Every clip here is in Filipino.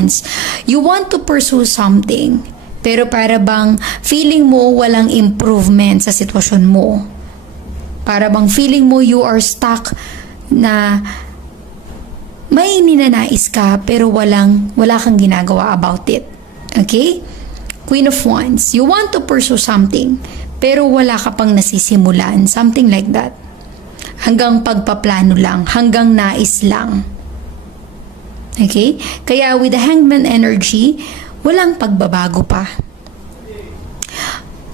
Wands, you want to pursue something, pero para bang feeling mo walang improvement sa sitwasyon mo. Para bang feeling mo you are stuck na may ninanais ka pero wala kang ginagawa about it. Okay? Queen of Wands, you want to pursue something pero wala ka pang nasisimulan. Something like that. Hanggang pagpaplano lang, hanggang nais lang. Okay? Kaya with the Hangman energy, walang pagbabago pa.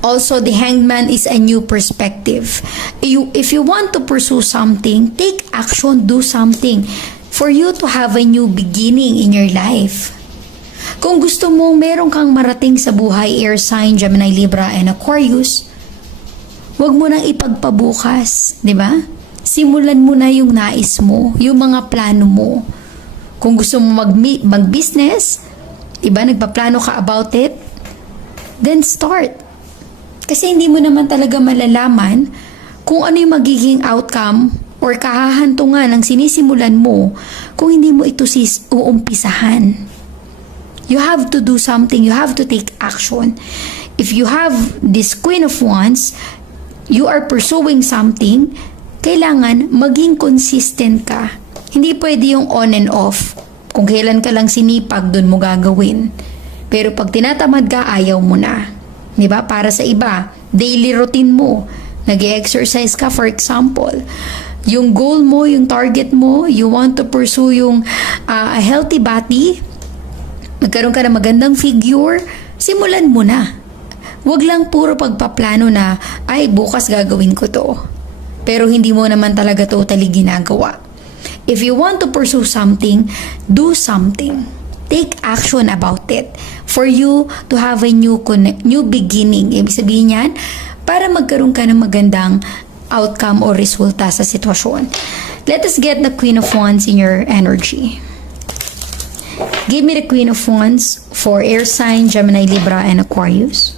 Also, the Hangman is a new perspective. If you want to pursue something, take action, do something for you to have a new beginning in your life. Kung gusto mo meron kang marating sa buhay, air sign, Gemini, Libra, and Aquarius, wag mo nang ipagpabukas, di ba? Simulan mo na yung nais mo, yung mga plano mo. Kung gusto mo mag-business, diba, nagpaplano ka about it, then start. Kasi hindi mo naman talaga malalaman kung ano yung magiging outcome or kahahantungan ng sinisimulan mo kung hindi mo ito uumpisahan. You have to do something. You have to take action. If you have this Queen of Wands, you are pursuing something, kailangan maging consistent ka. Hindi pwede yung on and off. Kung kailan ka lang sinipag, dun mo gagawin. Pero pag tinatamad ka, ayaw mo na. Diba? Para sa iba, daily routine mo. Nag-exercise ka, for example. Yung goal mo, yung target mo, you want to pursue yung a healthy body, magkaroon ka ng magandang figure, simulan mo na. Huwag lang puro pagpaplano na, ay, bukas gagawin ko to. Pero hindi mo naman talaga totally ginagawa. If you want to pursue something, do something. Take action about it for you to have a new beginning. Ibig sabihin yan, para magkaroon ka ng magandang outcome o resulta sa sitwasyon. Let us get the Queen of Wands in your energy. Give me the Queen of Wands for air sign, Gemini, Libra, and Aquarius.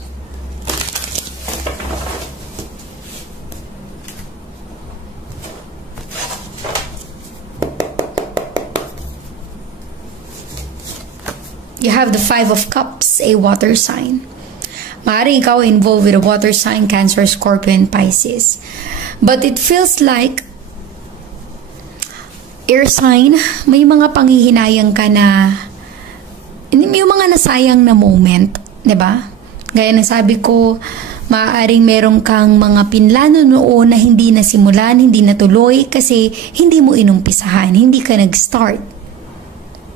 You have the Five of Cups, a water sign. Maaaring ikaw involved with a water sign, Cancer, Scorpio, and Pisces. But it feels like air sign, may mga panghihinayang ka na, yung mga nasayang na moment, diba? Gaya ng sabi ko, maaaring meron kang mga pinlano noon na hindi nasimulan, hindi natuloy kasi hindi mo inumpisahan, hindi ka nag-start.